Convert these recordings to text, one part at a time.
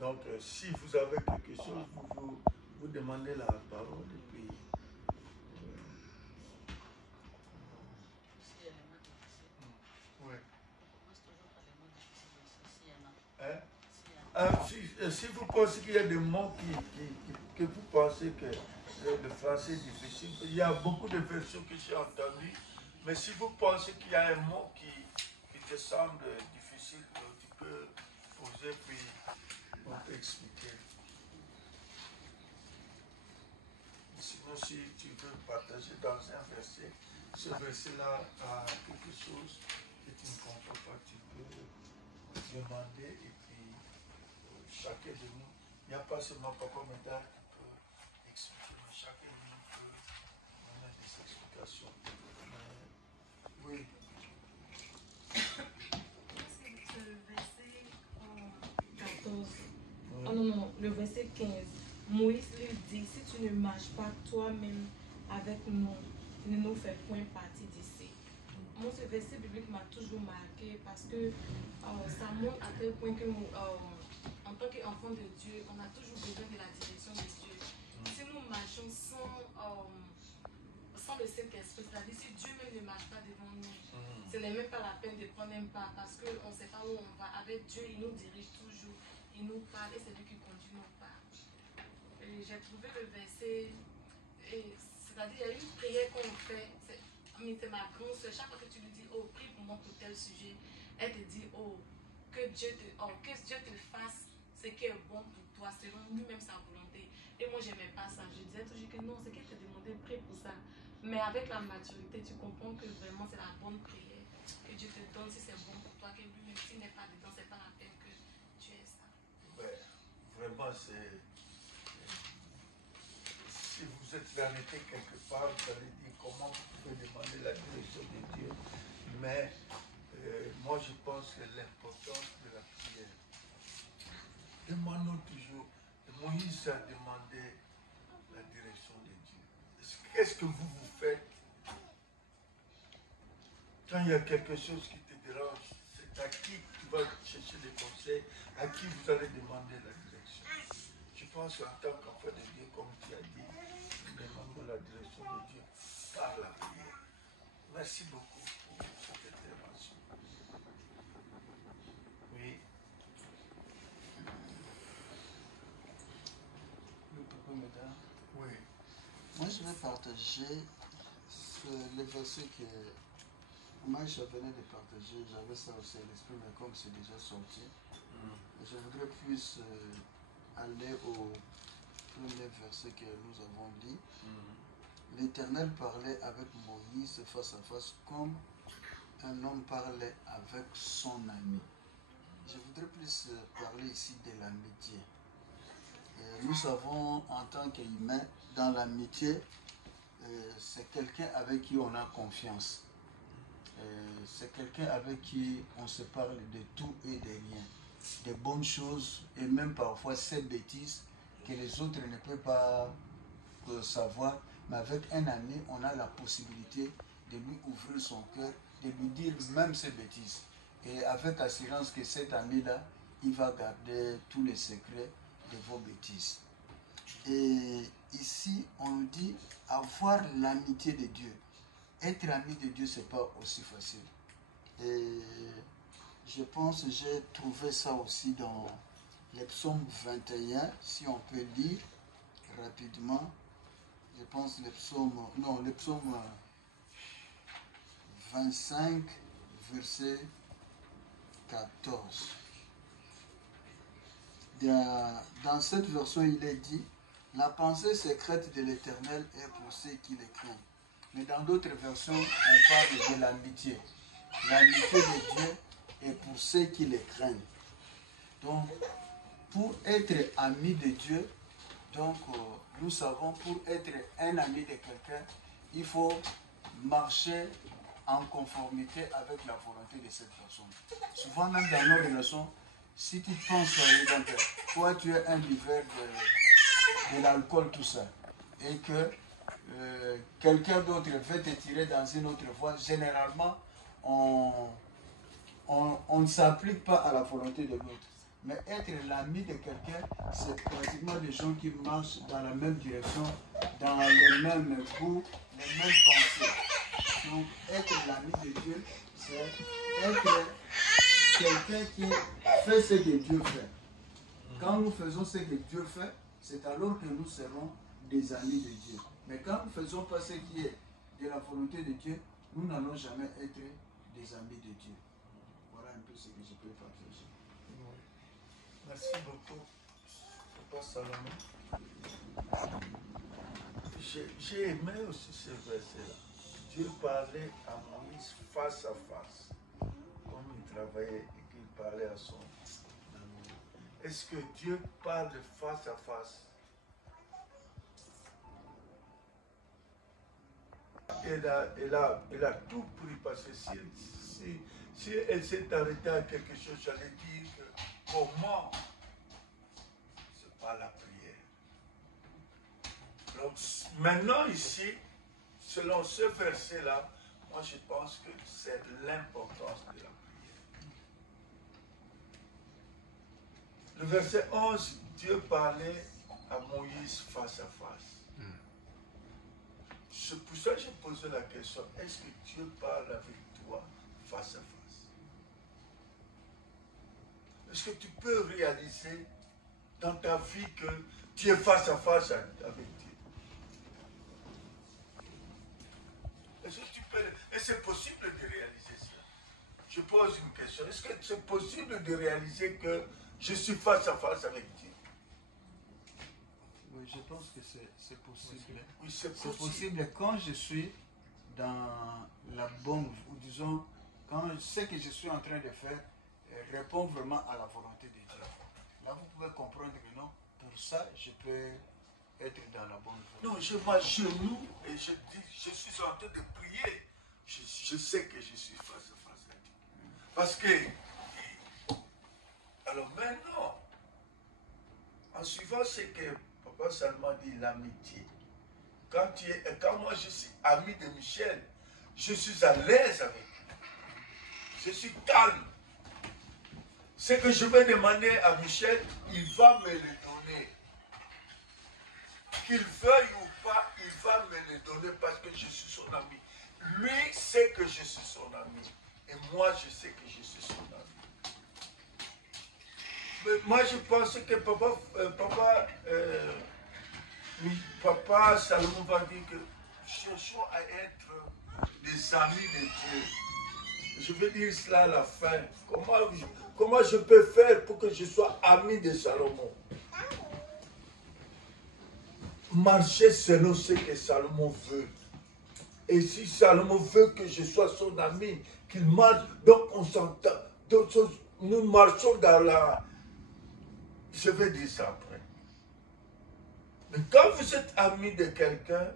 Donc, si vous avez quelque chose, vous demandez la parole et puis... Si vous pensez qu'il y a des mots que vous pensez que le français est difficile, il y a beaucoup de versions que j'ai entendues, mais si vous pensez qu'il y a un mot qui te semble difficile, tu peux poser puis on peut expliquer. Sinon, si tu veux partager dans un verset, ce verset-là a quelque chose que tu ne comprends pas, tu peux demander et puis chacun de nous, il n'y a pas seulement Papa Médard qui peut expliquer, mais chacun de nous peut donner des explications. Oui. C'est le verset 14. Oh non, le verset 15. Moïse lui dit, si tu ne marches pas toi-même avec nous, ne nous fais point partie d'ici. Moi, ce verset biblique m'a toujours marqué parce que ça montre à quel point que en tant qu'enfant de Dieu, on a toujours besoin de la direction de Dieu. Si nous marchons sans le Saint-Esprit, c'est-à-dire si Dieu même ne marche pas devant nous, ce n'est même pas la peine de prendre un pas parce qu'on ne sait pas où on va. Avec Dieu, il nous dirige toujours, il nous parle et c'est lui qui conduit nos pas. J'ai trouvé le verset, c'est-à-dire il y a une prière qu'on fait, c'est ma grande soeur, chaque fois que tu lui dis, oh, prie pour moi pour tel sujet, elle te dit, oh, que Dieu te fasse ce qui est bon pour toi, selon lui-même sa volonté. Et moi, je n'aimais pas ça. Je disais toujours que non, c'est qu'elle te demandait, prie pour ça. Mais avec la maturité, tu comprends que vraiment c'est la bonne prière que Dieu te donne si c'est bon pour toi, que lui-même, s'il n'est pas dedans, c'est pas la peine que tu aies ça. Ouais, vraiment, c'est... Si vous êtes arrêté quelque part, vous allez dire comment vous pouvez demander la direction de Dieu. Mais moi, je pense que l'importance de la prière. Demandons toujours. Moïse a demandé la direction de Dieu. Qu'est-ce que vous faites quand il y a quelque chose qui te dérange? C'est à qui tu vas chercher des conseils, à qui vous allez demander la direction. Je pense qu'en tant qu'enfant de Dieu, comme tu as dit, nous demandons la direction de Dieu par la prière. Merci beaucoup pour cette intervention. Oui. Le Papa Médard. Oui. Moi, je vais partager le verset que moi je venais de partager. J'avais ça aussi à l'esprit, mais comme c'est déjà sorti, je voudrais plus aller au premier verset que nous avons lu. L'Éternel parlait avec Moïse face à face comme un homme parlait avec son ami. Je voudrais plus parler ici de l'amitié. Nous savons en tant qu'humains, dans l'amitié, c'est quelqu'un avec qui on a confiance. C'est quelqu'un avec qui on se parle de tout et de rien. Des bonnes choses et même parfois ces bêtises que les autres ne peuvent pas savoir. Mais avec un ami, on a la possibilité de lui ouvrir son cœur, de lui dire même ses bêtises. Et avec assurance que cet ami-là, il va garder tous les secrets de vos bêtises. Et ici, on nous dit avoir l'amitié de Dieu. Être ami de Dieu, ce n'est pas aussi facile. Et je pense que j'ai trouvé ça aussi dans les psaumes 21, si on peut lire rapidement. Je pense le psaume 25, verset 14. Dans cette version, il est dit, la pensée secrète de l'Éternel est pour ceux qui le craignent. Mais dans d'autres versions, on parle de l'amitié. L'amitié de Dieu est pour ceux qui le craignent. Donc, pour être ami de Dieu, donc nous savons, pour être un ami de quelqu'un, il faut marcher en conformité avec la volonté de cette personne. Souvent, même dans nos relations, si tu penses, par exemple, toi tu es un buveur de l'alcool, tout ça, et que quelqu'un d'autre veut te tirer dans une autre voie, généralement, on ne s'applique pas à la volonté de l'autre. Mais être l'ami de quelqu'un, c'est pratiquement des gens qui marchent dans la même direction, dans les mêmes goûts, les mêmes pensées. Donc, être l'ami de Dieu, c'est être quelqu'un qui fait ce que Dieu fait. Quand nous faisons ce que Dieu fait, c'est alors que nous serons des amis de Dieu. Mais quand nous ne faisons pas ce qui est de la volonté de Dieu, nous n'allons jamais être des amis de Dieu. Voilà un peu ce que je peux partager. Merci beaucoup, Papa Salomon. J'ai aimé aussi ce verset-là. Dieu parlait à Moïse face à face, comme il travaillait et qu'il parlait à son ami. Est-ce que Dieu parle face à face? Elle a tout pris parce que si elle s'est arrêtée à quelque chose, j'allais dire que comment c'est pas la prière. Donc maintenant ici, selon ce verset-là, moi je pense que c'est l'importance de la prière. Le verset 11, Dieu parlait à Moïse face à face. C'est pour ça que j'ai posé la question, est-ce que Dieu parle avec toi face à face? Est-ce que tu peux réaliser dans ta vie que tu es face à face avec Dieu? Est-ce que tu peux... Et c'est possible de réaliser cela? Je pose une question. Est-ce que c'est possible de réaliser que je suis face à face avec Dieu? Oui, je pense que c'est possible. Oui, c'est possible quand je suis dans la bonne, ou disons, quand ce que je suis en train de faire répond vraiment à la volonté de Dieu. Là, vous pouvez comprendre que non, pour ça, je peux être dans la bonne volonté. Non, je m'agenouille et je dis, je suis en train de prier. Je sais que je suis face à face à Dieu. Parce que, alors maintenant, en suivant ce que Papa Salman dit, l'amitié. Quand moi je suis ami de Michel, je suis à l'aise avec lui. Je suis calme. Ce que je vais demander à Michel, il va me le donner. Qu'il veuille ou pas, il va me le donner parce que je suis son ami. Lui sait que je suis son ami. Et moi, je sais que je suis son ami. Mais moi, je pense que Papa Salomon va dire que cherchons à être des amis de Dieu. Je vais dire cela à la fin. Comment je peux faire pour que je sois ami de Salomon? Marcher selon ce que Salomon veut. Et si Salomon veut que je sois son ami, qu'il marche, donc on s'entend. Donc nous marchons dans la... Je vais dire ça après. Mais quand vous êtes ami de quelqu'un,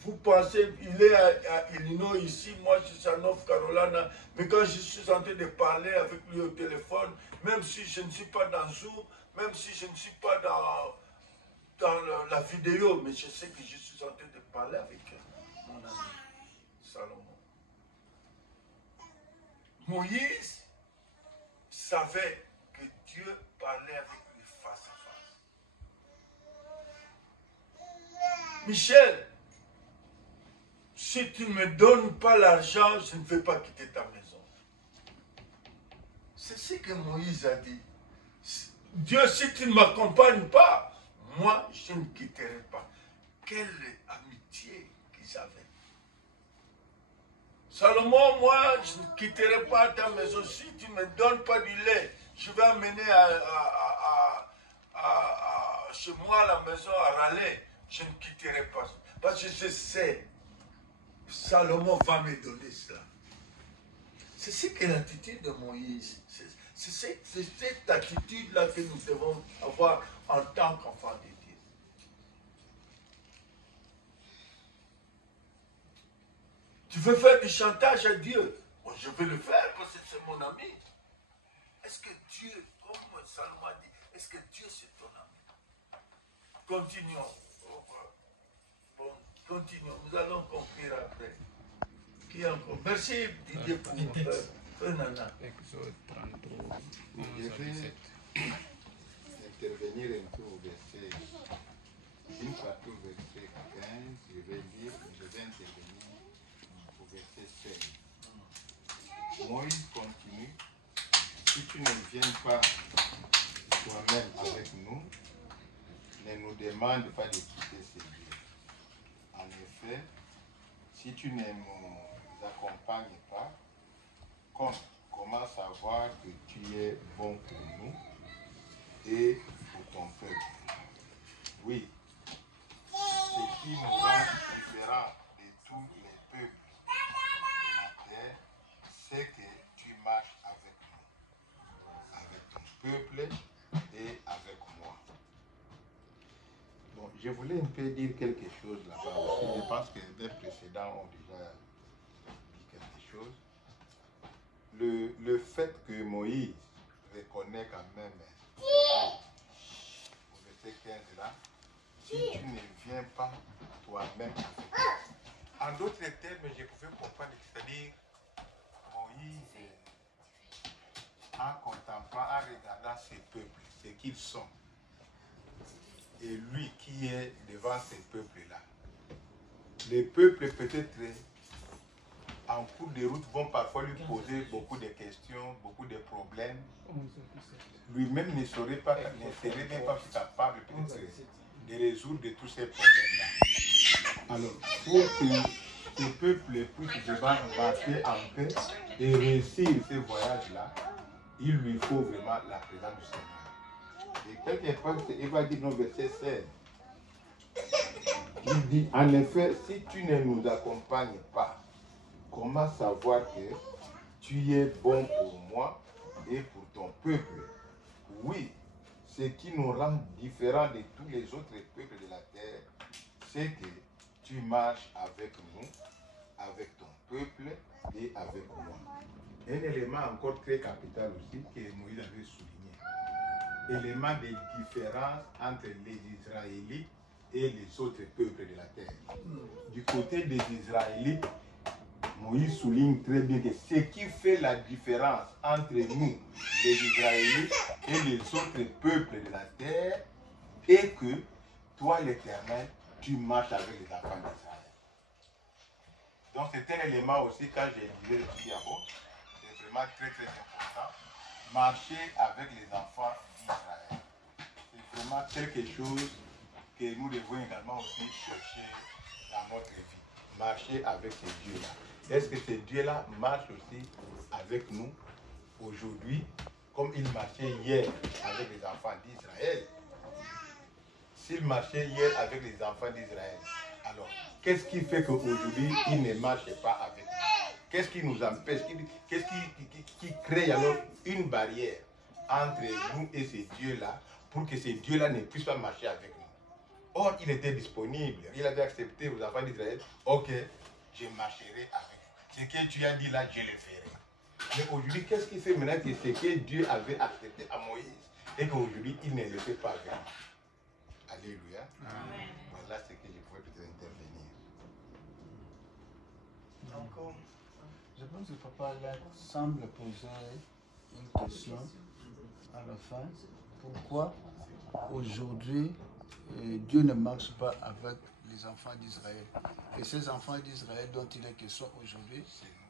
vous pensez, il est à Illinois ici, moi je suis à North Carolina, mais quand je suis en train de parler avec lui au téléphone, même si je ne suis pas dans Zoom, même si je ne suis pas dans la vidéo, mais je sais que je suis en train de parler avec mon ami Salomon. Moïse savait que Dieu parlait avec lui face à face. Michel, si tu ne me donnes pas l'argent, je ne vais pas quitter ta maison. C'est ce que Moïse a dit. Dieu, si tu ne m'accompagnes pas, moi, je ne quitterai pas. Quelle amitié qu'ils avaient. Salomon, moi, je ne quitterai pas ta maison. Si tu ne me donnes pas du lait, je vais amener chez moi à la maison à Raleigh. Je ne quitterai pas. Parce que je sais, Salomon va me donner cela. C'est ce que l'attitude de Moïse. C'est cette attitude-là que nous devons avoir en tant qu'enfants de Dieu. Tu veux faire du chantage à Dieu? Bon, je vais le faire parce que c'est mon ami. Est-ce que Dieu, comme Salomon a dit, est-ce que Dieu c'est ton ami? Continuons. Bon, continuons. Nous allons conclure après. Qui encore? Merci Didier pour mon frère. Nana. Exode 33, 11 à 17. revenir un peu au verset, une partie au verset 15, je vais intervenir au verset 16. Moïse continue, si tu ne viens pas toi-même avec nous, ne nous demande pas de quitter ces lieux. En effet, si tu ne nous accompagnes pas, comment savoir que tu es bon pour nous et pour ton peuple? Oui, ce qui nous rend différents de tous les peuples de la terre, c'est que tu marches avec nous, avec ton peuple et avec moi. Bon, je voulais un peu dire quelque chose là-bas aussi. Je pense que les précédents ont déjà dit quelque chose. Le fait que Moïse reconnaît quand même, au verset 15 là, si tu ne viens pas toi-même avec nous. En d'autres termes, je pouvais comprendre, c'est-à-dire Moïse, en contemplant, en regardant ces peuples, ce qu'ils sont, et lui qui est devant ces peuples-là, les peuples peut-être en cours de route vont parfois lui poser beaucoup de questions, beaucoup de problèmes. Lui-même ne serait même pas capable peut-être de résoudre de tous ces problèmes-là. Alors, pour que ce peuple puisse marcher en paix et réussir ce voyage-là, il lui faut vraiment la présence du Seigneur. Et quelque part, il va dire dans le verset 16, il dit, en effet, si tu ne nous accompagnes pas, comment savoir que tu es bon pour moi et pour ton peuple? Oui, ce qui nous rend différents de tous les autres peuples de la terre, c'est que tu marches avec nous, avec ton peuple et avec moi. Un élément encore très capital aussi que Moïse avait souligné. Élément de différence entre les Israélites et les autres peuples de la terre. Du côté des Israélites, Moïse souligne très bien que ce qui fait la différence entre nous, les Israélites, et les autres peuples de la terre, est que toi, l'Éternel, tu marches avec les enfants d'Israël. Donc c'est un élément aussi, quand j'ai lisé le Diabo, c'est vraiment très très important. Marcher avec les enfants d'Israël. C'est vraiment quelque chose que nous devons également aussi chercher dans notre vie. Marcher avec ces dieux-là. Est-ce que ces dieux-là marchent aussi avec nous aujourd'hui, comme ils marchaient hier avec les enfants d'Israël? S'ils marchaient hier avec les enfants d'Israël, alors qu'est-ce qui fait qu'aujourd'hui ils ne marchent pas avec nous? Qu'est-ce qui nous empêche? Qu'est-ce qui crée alors une barrière entre nous et ces dieux-là pour que ces dieux-là ne puissent pas marcher avec nous? Or, il était disponible. Il avait accepté aux enfants d'Israël. Ok, je marcherai avec vous. Ce que tu as dit là, je le ferai. Mais aujourd'hui, qu'est-ce qui fait maintenant que ce que Dieu avait accepté à Moïse et qu'aujourd'hui, il ne le fait pas avec nous? Alléluia. Amen. Voilà ce que je pouvais peut-être intervenir. Donc, je pense que Papa semble poser une question à la fin. Pourquoi aujourd'hui Dieu ne marche pas avec les enfants d'Israël? Et ces enfants d'Israël dont il est question aujourd'hui,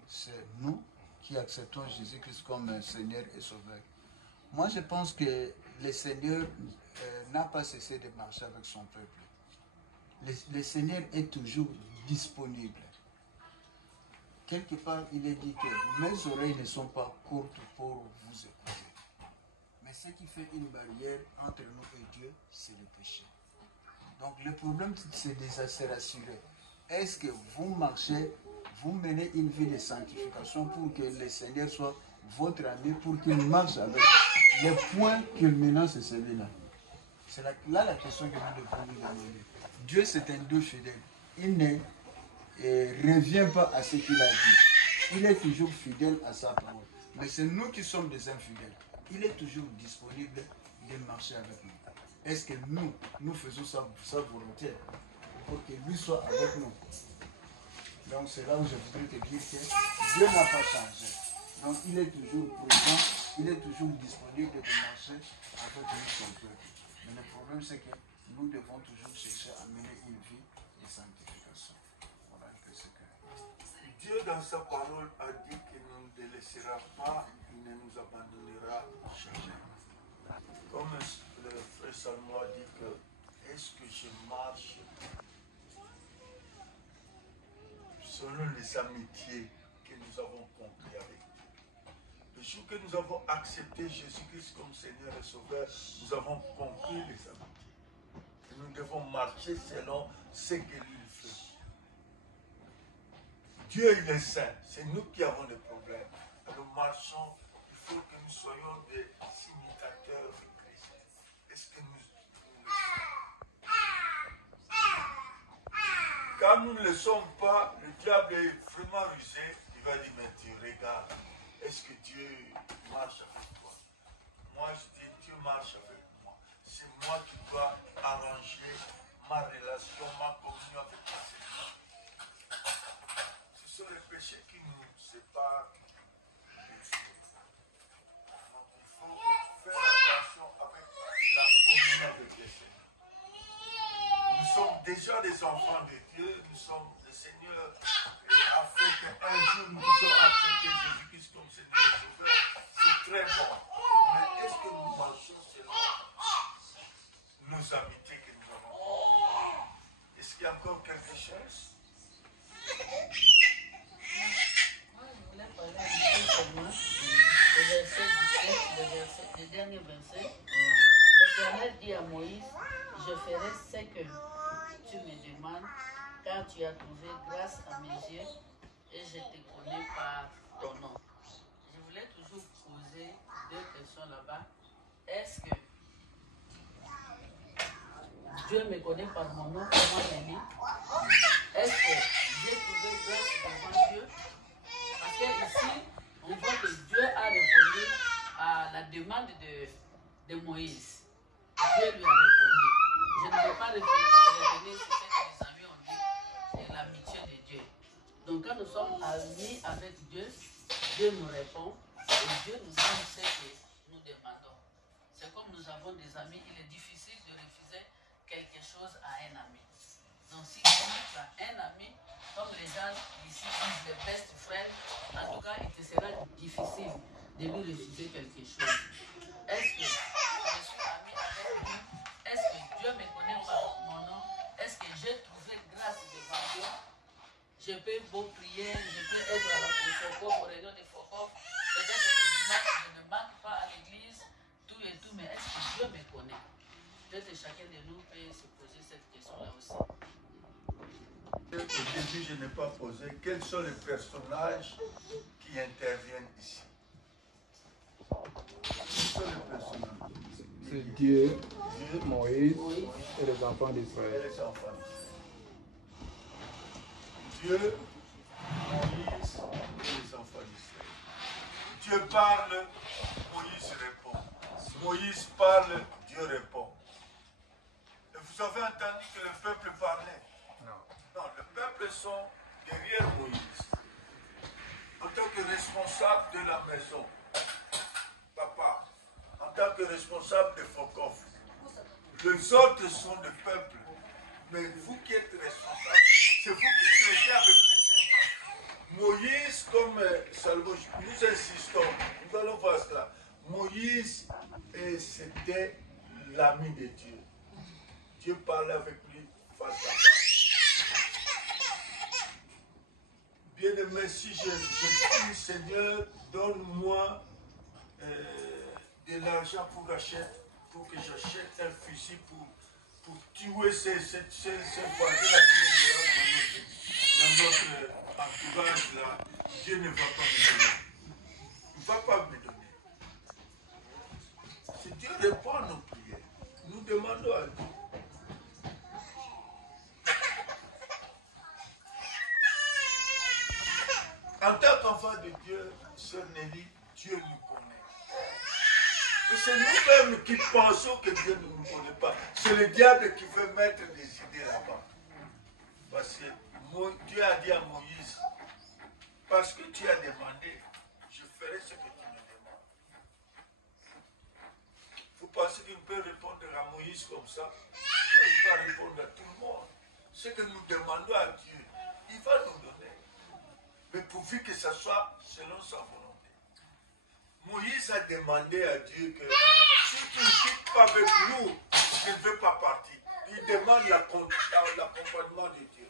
c'est nous qui acceptons Jésus-Christ comme Seigneur et Sauveur. Moi, je pense que le Seigneur n'a pas cessé de marcher avec son peuple. Le Seigneur est toujours disponible. Quelque part, il est dit que mes oreilles ne sont pas courtes pour vous écouter. Mais ce qui fait une barrière entre nous et Dieu, c'est le péché. Donc le problème, c'est de se rassurer. Est-ce que vous marchez, vous menez une vie de sanctification pour que le Seigneur soit votre ami, pour qu'il marche avec vous? Le point culminant, c'est celui-là. C'est là la question que nous devons nous demander. Dieu, c'est un Dieu fidèle. Il ne revient pas à ce qu'il a dit. Il est toujours fidèle à sa parole. Mais c'est nous qui sommes des infidèles. Il est toujours disponible de marcher avec nous. Est-ce que nous faisons sa volonté pour que lui soit avec nous? Donc c'est là où je voudrais te dire que Dieu n'a pas changé. Donc il est toujours présent, il est toujours disponible de marcher avec nous, son peuple. Mais le problème, c'est que nous devons toujours chercher à mener une vie de sanctification. Voilà un peu ce que... Dieu, dans sa parole, a dit qu'il ne nous délaissera pas, il ne nous abandonnera jamais. Comme le frère Salmo a dit que est-ce que je marche selon les amitiés que nous avons conclues avec Dieu. Le jour que nous avons accepté Jésus-Christ comme Seigneur et Sauveur, nous avons conclu les amitiés. Et nous devons marcher selon ce que lui fait. Dieu, il est saint. C'est nous qui avons des problèmes. Nous marchons, il faut que nous soyons des imitateurs de Christ. Est-ce que nous le sommes? Quand nous ne le sommes pas, le diable est vraiment rusé. Il va dire, mais tu regardes, est-ce que Dieu marche avec toi? Moi, je dis, Dieu marche avec moi. C'est moi qui dois arranger ma relation, ma communion avec ma Seigneur. Ce sont les péchés qui nous séparent. Donc il faut faire attention avec la communion avec le Seigneur. Nous sommes déjà des enfants de Dieu, nous sommes le Seigneur a fait qu'un jour nous puissions accepter Jésus-Christ comme Seigneur et Sauveur. C'est très bon. Mais est-ce que nous marchons selon nos amitiés que nous avons? Est-ce qu'il y a encore quelque chose? Moi, je voulais parler un peu seulement du verset 17, le dernier verset. L'Éternel dit à Moïse, je ferai ce que tu me demandes, car tu as trouvé grâce à mes yeux et je te connais par ton nom. Je voulais toujours poser deux questions là-bas. Est-ce que Dieu me connaît par mon nom, comment m'aimer? Est-ce que j'ai trouvé grâce devant Dieu? Parce qu'ici, on voit que Dieu a répondu à la demande de Moïse. Dieu lui a répondu. Je ne vais pas revenir sur ce que les amis ont dit, c'est l'amitié de Dieu. Donc quand nous sommes amis avec Dieu, Dieu nous répond et Dieu nous donne ce que nous demandons. C'est comme nous avons des amis, il est difficile de refuser quelque chose à un ami. Donc si tu as un ami, comme les gens ici disent le best friend, en tout cas il te sera difficile de lui refuser quelque chose. Est-ce que je suis ami avec lui? Est-ce que Dieu me connaît par mon nom? Est-ce que j'ai trouvé grâce devant Dieu? Je peux beau prier, je peux être à la Focop, au réunion de Focop, peut-être le dimanche, je ne manque pas à l'église, tout et tout, mais est-ce que Dieu me connaît? Peut-être chacun de nous peut se poser cette question-là aussi. Au début, je n'ai pas posé. Quels sont les personnages qui interviennent ici? Quels sont les personnages? C'est Dieu, Moïse et les enfants Et d'Israël. les enfants d'Israël. Dieu, Moïse et les enfants d'Israël. Dieu parle, Moïse répond. Moïse parle, Dieu répond. Et vous avez entendu que le peuple parlait? Non, le peuple sont derrière Moïse. En tant que responsable de la maison, papa, en tant que responsable de Focop, les autres sont le peuple. Mais vous qui êtes responsable, c'est vous qui traitez avec le Seigneur. Moïse, comme Salvo, nous insistons, nous allons voir cela. Moïse, c'était l'ami de Dieu. Dieu parlait avec lui face à face. Bien-aimé, si je dis, Seigneur, donne-moi de l'argent pour que j'achète un fusil pour tuer ces voisins-là qui sont dans notre entourage là, Dieu ne va pas me donner. Il ne va pas me donner. Si Dieu répond à nos prières, nous demandons à Dieu. En tant qu'enfant de Dieu, sœur Nelly, Dieu nous connaît. Mais c'est nous-mêmes qui pensons que Dieu ne nous connaît pas. C'est le diable qui veut mettre des idées là-bas. Parce que Dieu a dit à Moïse, parce que tu as demandé, je ferai ce que tu me demandes. Vous pensez qu'il peut répondre à Moïse disent comme ça, il va répondre à tout le monde. Ce que nous demandons à Dieu, il va nous donner. Mais pourvu que ce soit selon sa volonté. Moïse a demandé à Dieu que si tu ne quittes pas avec nous, je ne veux pas partir. Il demande l'accompagnement de Dieu.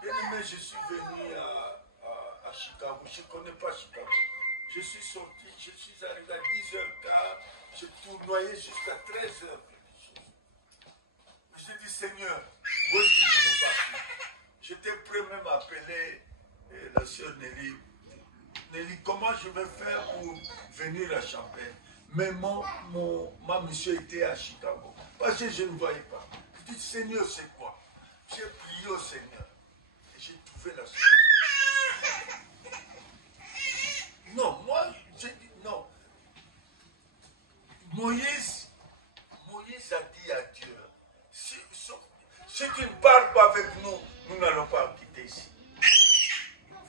Bien-aimé, je suis venu à Chicago. Je ne connais pas Chicago. Je suis sorti, je suis arrivé à 10h15. Je tournoyais jusqu'à 13h. J'ai dit, Seigneur, où est-ce que je veux partir? J'étais prêt même à appeler la sœur Nelly. Nelly, comment je vais faire pour venir à Champagne? Mais ma mission était à Chicago. Parce que je ne voyais pas. Je dis, Seigneur, c'est quoi? J'ai prié au Seigneur. Et j'ai trouvé la solution. Non, moi, j'ai dit non. Moïse a dit à Dieu, si tu ne parles pas avec nous, nous n'allons pas quitter ici.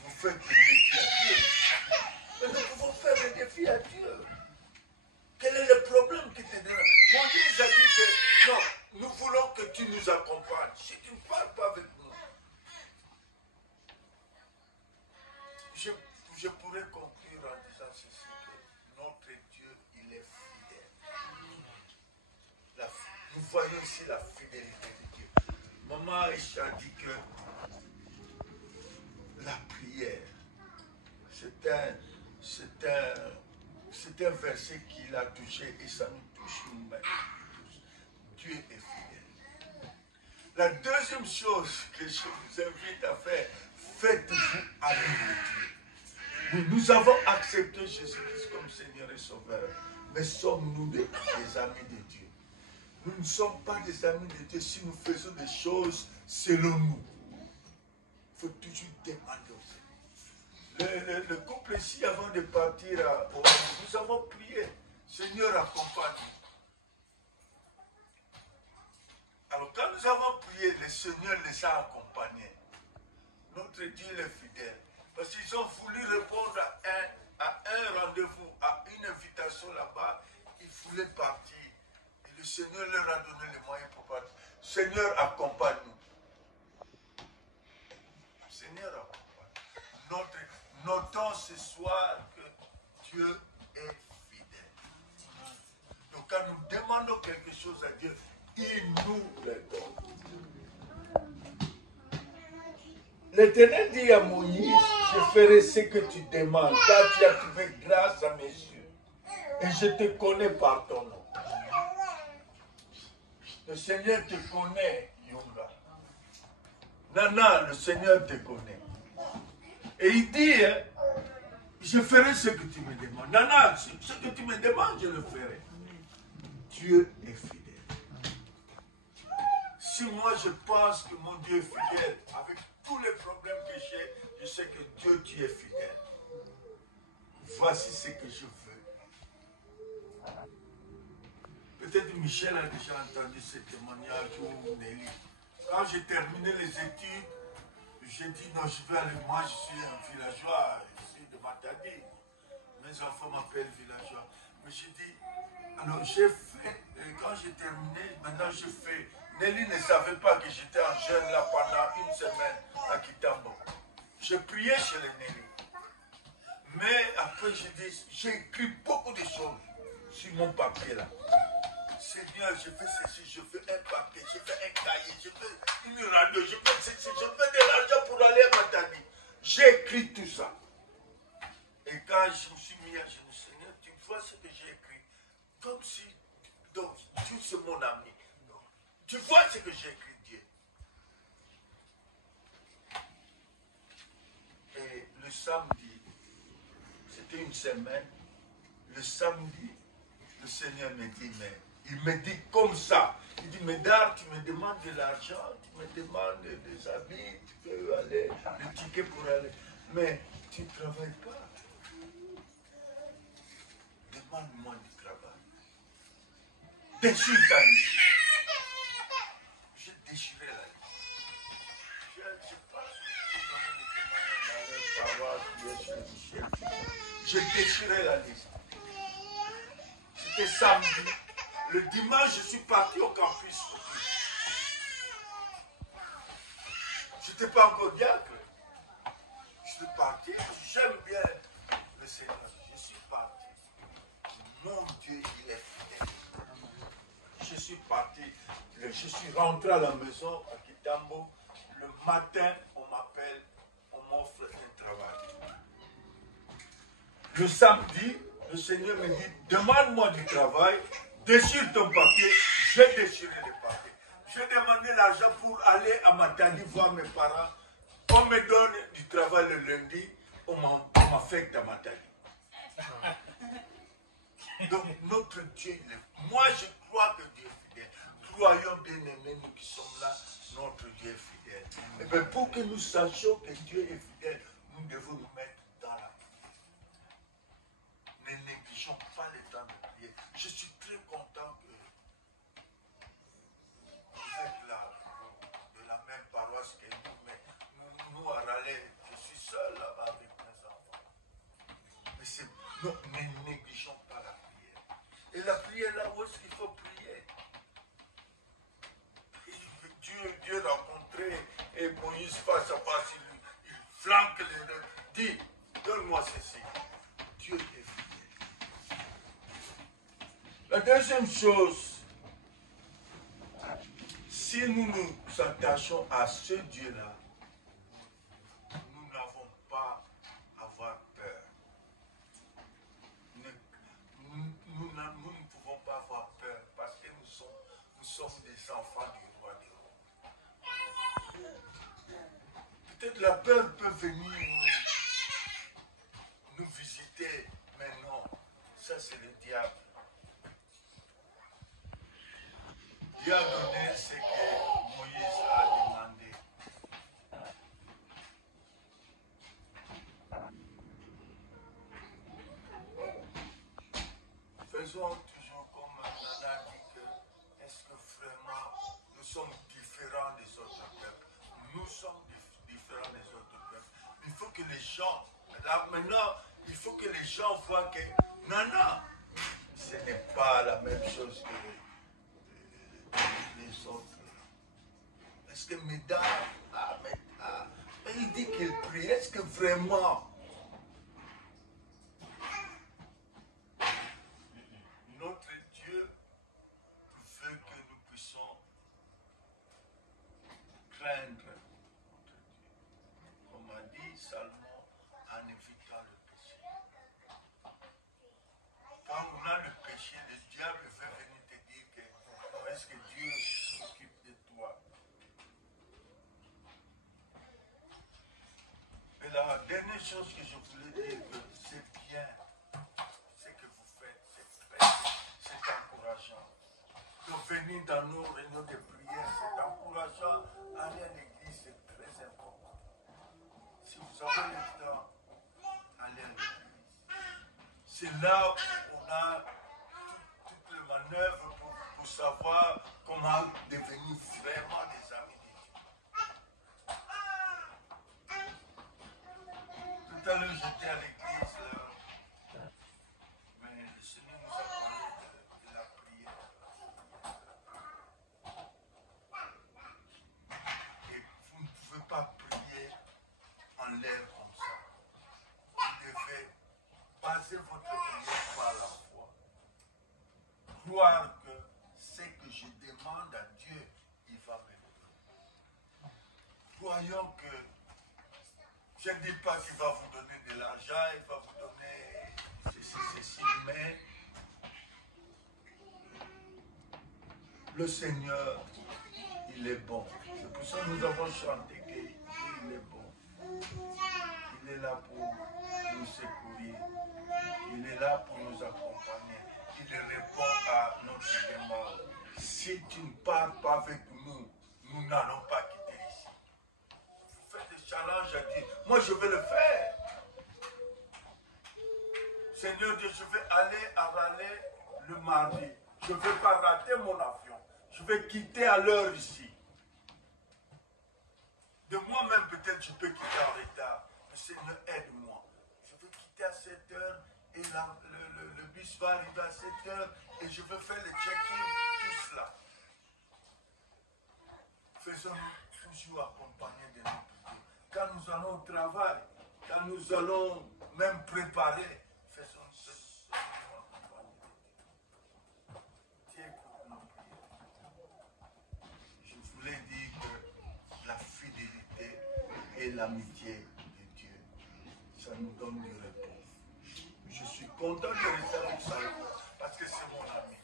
Vous faites le défi à Dieu. Mais nous pouvons faire le défi à Dieu. Quel est le problème qui te dérange? Moïse a dit que non, nous voulons que tu nous accompagnes. Si tu ne parles pas avec nous, je pourrais conclure en disant ceci, que notre Dieu, il est fidèle. Nous voyons ici la fidélité de Dieu. Maman Aïcha dit que la prière, c'est un verset qui l'a touché et ça nous touche nous-mêmes. Dieu est fidèle. La deuxième chose que je vous invite à faire, faites-vous amis de Dieu. Oui, nous avons accepté Jésus-Christ comme Seigneur et Sauveur, mais sommes-nous des amis de Dieu? Nous ne sommes pas des amis de Dieu si nous faisons des choses selon nous. Il faut toujours demander au Seigneur. Le couple ici, avant de partir nous avons prié. Seigneur, accompagne-nous. Alors, quand nous avons prié, le Seigneur les a accompagnés. Notre Dieu est fidèle. Parce qu'ils ont voulu répondre à un rendez-vous, à une invitation là-bas. Ils voulaient partir. Et le Seigneur leur a donné les moyens pour partir. Seigneur, accompagne-nous. Seigneur, accompagne-nous. Notons ce soir que Dieu est fidèle. Donc quand nous demandons quelque chose à Dieu, il nous le donne. L'Éternel dit à Moïse, je ferai ce que tu demandes, car tu as trouvé grâce à mes yeux. Et je te connais par ton nom. Le Seigneur te connaît, Yunga. Nana, le Seigneur te connaît. Et il dit, je ferai ce que tu me demandes. Nana, ce que tu me demandes, je le ferai. Dieu est fidèle. Si moi je pense que mon Dieu est fidèle, avec tous les problèmes que j'ai, je sais que Dieu, tu es fidèle. Voici ce que je veux. Peut-être Michel a déjà entendu ce témoignage ou Nelly. Quand j'ai terminé les études, j'ai dit non, je vais aller, moi je suis un villageois, je suis de Matadi. Mes enfants m'appellent villageois. Mais j'ai dit, alors j'ai fait, quand j'ai terminé, maintenant je fais. Nelly ne savait pas que j'étais en jeûne là pendant une semaine à Kitambo. J'ai prié chez les Nelly. Mais après j'ai écrit beaucoup de choses sur mon papier là. Seigneur, je fais ceci, je fais un papier, je fais un cahier, je fais une radio, je fais ceci, je fais de l'argent pour aller à Matadi. J'ai écrit tout ça. Et quand je me suis mis à genoux, Seigneur, tu vois ce que j'ai écrit. Comme si, donc, Dieu c'est mon ami. Donc, tu vois ce que j'ai écrit, Dieu. Et le samedi, c'était une semaine, le samedi, le Seigneur me dit, mais il me dit comme ça. Il dit, Médard, tu me demandes de l'argent, tu me demandes des habits, tu peux aller, le ticket pour aller. Mais tu ne travailles pas. Demande-moi du travail. Déchire ta liste. J'ai déchiré la liste. Je pense que j'ai déchiré la liste. C'était samedi. Le dimanche, je suis parti au campus. Je n'étais pas encore diacre. Je suis parti, j'aime bien le Seigneur. Je suis parti. Mon Dieu, il est fidèle. Je suis parti. Je suis rentré à la maison à Kitambo. Le matin, on m'appelle, on m'offre un travail. Le samedi, le Seigneur me dit, demande-moi du travail, déchire ton papier. J'ai déchiré le papier. J'ai demandé l'argent pour aller à Matadi voir mes parents. On me donne du travail le lundi, on m'affecte à Matadi. Donc notre Dieu, moi je crois que Dieu est fidèle. Croyons bien aimés, nous qui sommes là, notre Dieu est fidèle. Et bien pour que nous sachions que Dieu est fidèle, nous devons nous mettre dans la prière. Ne négligeons pas le temps de prier. Je suis très content que vous êtes là, de la même paroisse que nous, mais nous à Raleigh, je suis seul là-bas avec mes enfants. Mais ne négligeons pas la prière. Et la prière là où est-ce qu'il faut prier? Dieu rencontrait et Moïse face à face, il flanque les deux. Dit, donne-moi ceci. Dieu est fidèle. La deuxième chose, si nous nous attachons à ce Dieu-là, nous n'avons pas à avoir peur. Nous ne pouvons pas avoir peur parce que nous sommes des enfants du roi des rois. Peut-être la peur peut venir nous visiter, mais non, ça c'est le diable. Dieu a donné ce que Moïse a demandé. Faisons toujours comme Nana dit que est-ce que vraiment nous sommes différents des autres peuples? Nous sommes différents des autres peuples. Il faut que les gens, là maintenant, il faut que les gens voient que Nana, ce n'est pas la même chose que les autres. Est-ce que Médard, il dit qu'il prie, est-ce que vraiment notre Dieu veut que nous puissions craindre notre Dieu? Comme a dit Salomon, en évitant le péché. Quand on a le péché, le diable veut venir te dire que est-ce que Dieu s'occupe de toi? Et la dernière chose que je voulais dire, que c'est bien ce que vous faites, c'est encourageant. Donc venir dans nos réunions de prière, c'est encourageant. Aller à l'église, c'est très important. Si vous avez le temps, allez à l'église. C'est là où on a toutes les manœuvres pour savoir comment devenir vraiment des amis de Dieu. Tout à l'heure, j'étais à l'église, mais le Seigneur nous a parlé de la prière. Et vous ne pouvez pas prier en l'air comme ça. Vous devez baser votre prière par la foi. Croire que ce que je demande à Dieu, il va me donner. Croyons que je ne dis pas qu'il va vous donner de l'argent, il va vous donner ceci, mais le Seigneur, il est bon. C'est pour ça que nous avons chanté qu'il est bon. Il est là pour nous secourir. Il est là pour nous accompagner. Il répond à notre demande. Si tu ne pars pas avec nous, nous n'allons pas quitter ici. Vous faites des challenges à dire, moi je vais le faire. Seigneur Dieu, je vais aller à Raleigh le mardi. Je ne vais pas rater mon avion. Je vais quitter à l'heure ici. De moi-même, peut-être je peux quitter en retard. Mais Seigneur, aide-moi. Je vais quitter à 7 heures et le bus va arriver à 7 heures et je veux faire le check-in, tout cela. Faisons-nous toujours accompagner de notre Dieu. Quand nous allons au travail, quand nous allons même préparer, faisons-nous accompagner de Dieu. Dieu écoute nos prières. Je voulais dire que la fidélité et l'amitié de Dieu, ça nous donne du repos. Je suis content de rester avec ça parce que c'est mon ami.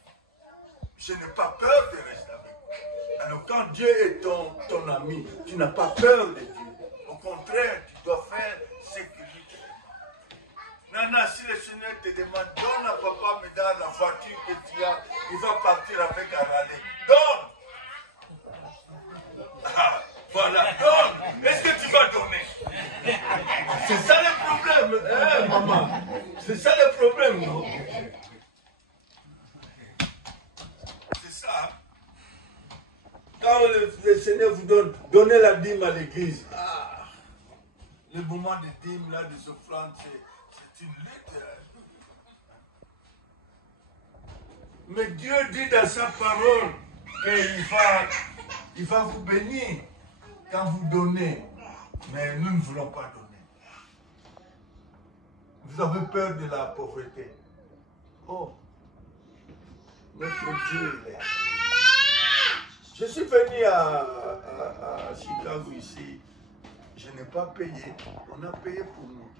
Je n'ai pas peur de rester avec lui. Alors quand Dieu est ton ami, tu n'as pas peur de Dieu. Au contraire, tu dois faire ce que lui te demande. Nana, si le Seigneur te demande, donne à papa mais dans la voiture que tu as, il va partir avec un râler. Donne! Ah, voilà, donne! Est-ce que tu vas donner? C'est ça le problème, hein, maman? C'est ça le problème, non? C'est ça. Quand le Seigneur vous donne, donnez la dîme à l'église. Ah, le moment de dîme, là, des offrandes, c'est une lutte. Mais Dieu dit dans sa parole qu'il va vous bénir quand vous donnez. Mais nous ne voulons pas donner. Vous avez peur de la pauvreté. Oh, notre Dieu, il est. Je suis venu à Chicago ici. Je n'ai pas payé. On a payé pour nous.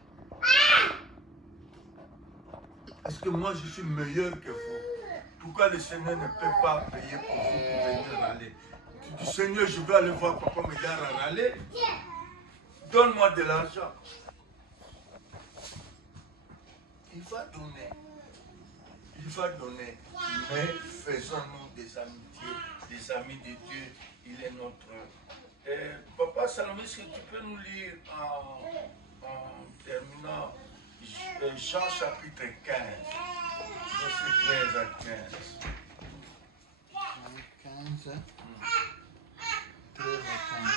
Est-ce que moi je suis meilleur que vous? Pourquoi le Seigneur ne peut pas payer pour vous pour venir râler? Tu dis, Seigneur, je vais aller voir papa Médard à râler. Donne-moi de l'argent. Il va donner. Il va donner. Mais faisons-nous des amitiés, des amis de Dieu. Il est notre... Papa Salomé, est-ce que tu peux nous lire en terminant Jean chapitre 15, verset 13 à 15. Jean 15, 13 à 15.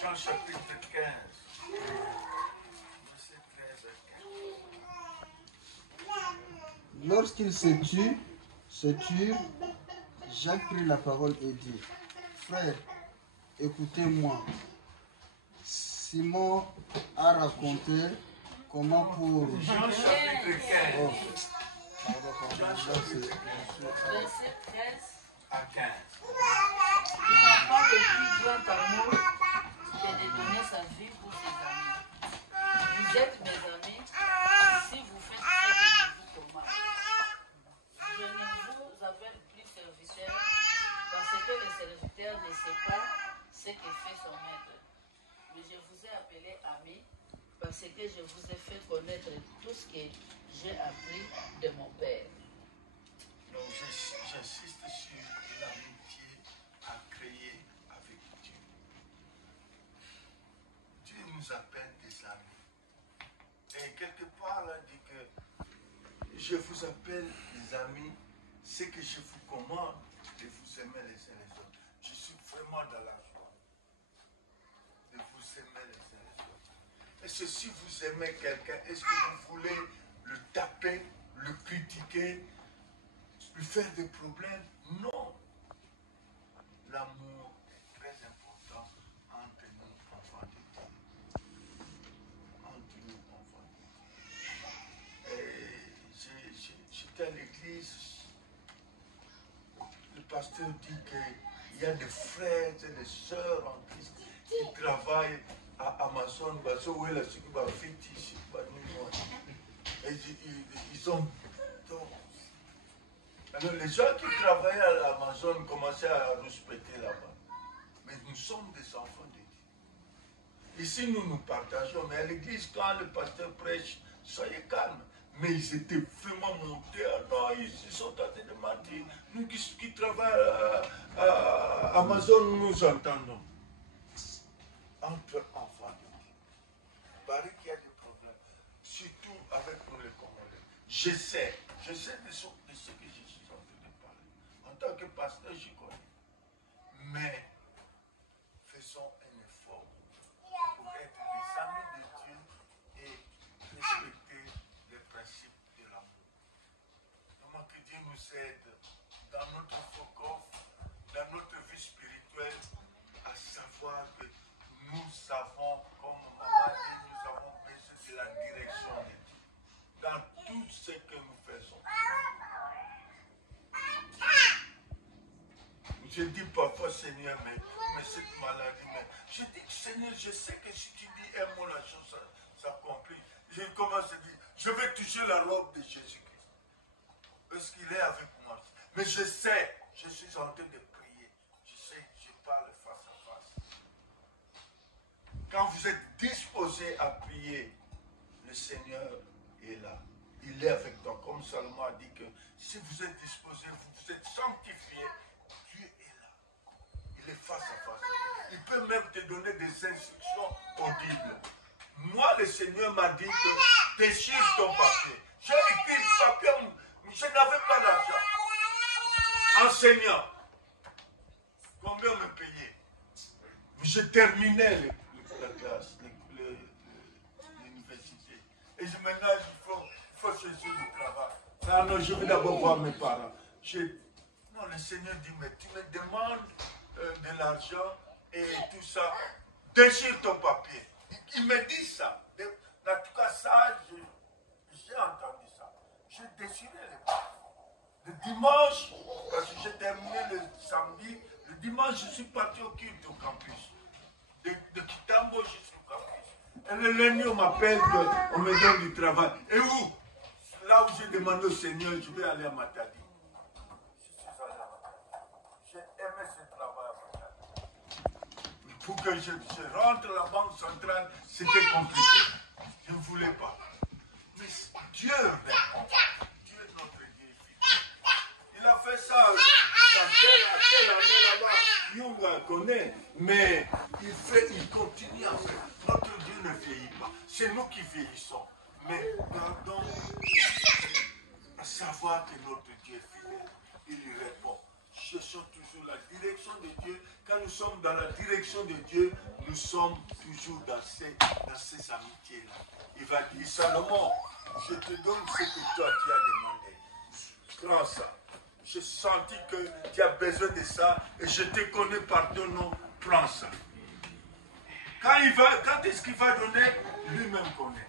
Jean chapitre 15, verset 13 à 15. Lorsqu'il se tut, Jacques prit la parole et dit, frère, écoutez-moi. Simon a raconté comment pour... Jean chapitre 15, Oh, pardon, là, c'est... Verset 13. à 15. Il n'a pas de plus grand amour que de donner sa vie pour ses amis. Vous êtes mes amis si vous faites ce que je vous commande. Je ne vous appelle plus serviteur parce que le serviteur ne sait pas ce que fait son maître. Mais je vous ai appelé ami parce que je vous ai fait connaître tout ce que j'ai appris de mon Père. Donc j'insiste sur l'amitié à créer avec Dieu. Dieu nous appelle des amis. Et quelque part, là, dit que je vous appelle des amis, ce que je vous commande, de vous aimer les uns les autres. Je suis vraiment dans la joie de vous aimer les uns les autres. Est-ce que si vous aimez quelqu'un, est-ce que vous voulez le taper, le critiquer, lui faire des problèmes? Non. L'amour est très important entre nous, enfants de Dieu. Entre nous, enfants de Dieu. J'étais à l'église, le pasteur dit qu'il y a des frères et des sœurs en Christ qui travaillent à Amazon, où est la fétiche, et ils sont... Alors les gens qui travaillaient à Amazon commençaient à respecter là-bas. Mais nous sommes des enfants de Dieu. Ici, nous partageons, mais à l'église, quand le pasteur prêche, soyez calmes. Mais ils étaient vraiment montés. Non, ils sont en train de mentir. Nous qui travaillons à Amazon, nous entendons. Entre enfants de Dieu. Il paraît qu'il y a des problèmes. Surtout avec nous les Congolais. Je sais de ce que je suis en train de parler. En tant que pasteur, je connais. Mais fort pour être les amis de Dieu et respecter les principes de l'amour. Vraiment que Dieu nous aide dans notre focus, dans notre vie spirituelle, à savoir que nous savons, comme maman dit, nous avons besoin de la direction de Dieu dans tout ce que nous faisons. Je dis parfois, Seigneur, mais cette maladie, mais je dis, Seigneur, je sais que si tu dis un mot, la chose s'accomplit. Je commence à dire, je vais toucher la robe de Jésus-Christ. Parce qu'il est avec moi. Mais je sais, je suis en train de prier. Je sais, je parle face à face. Quand vous êtes disposé à prier, le Seigneur est là. Il est avec toi. Comme Salomon a dit que si vous êtes disposé, vous êtes sanctifié, Dieu est là. Il est face à face. Il peut même te donner des instructions audibles. Moi, le Seigneur m'a dit que déchire ton papier. J'ai écrit le papier, je n'avais pas d'argent. Enseignant, combien on me payait? Je terminais la classe, l'université. Et maintenant, il faut chercher du travail. Ah non, je vais d'abord voir mes parents. Non, le Seigneur dit, mais tu me demandes de l'argent et tout ça. Déchire ton papier. Il me dit ça. En tout cas, ça, j'ai entendu ça. J'ai déchiré les papiers. Le dimanche, parce que j'ai terminé le samedi, le dimanche, je suis parti au culte au campus. De Kitambo jusqu'au campus. Et le lundi, on m'appelle qu'on me donne du travail. Et où? Là où j'ai demandé au Seigneur, je vais aller à Matadi. Je suis allé à Matadi. J'ai aimé ce travail à Matadi. Mais pour que je rentre à la banque centrale, c'était compliqué. Je ne voulais pas. Mais Dieu répond. Dieu est notre Dieu. Il a fait ça dans quelle année là-bas, Young connaît, mais il continue à faire. Notre Dieu ne vieillit pas. C'est nous qui vieillissons. Mais gardons à savoir que notre Dieu est fidèle. Il lui répond. Cherchons toujours la direction de Dieu. Quand nous sommes dans la direction de Dieu, nous sommes toujours dans ces amitiés-là. Il va dire, Salomon, je te donne ce que toi tu as demandé. Prends ça. J'ai senti que tu as besoin de ça et je te connais par ton nom. Prends ça. Quand est-ce qu'il va donner? Lui-même connaît.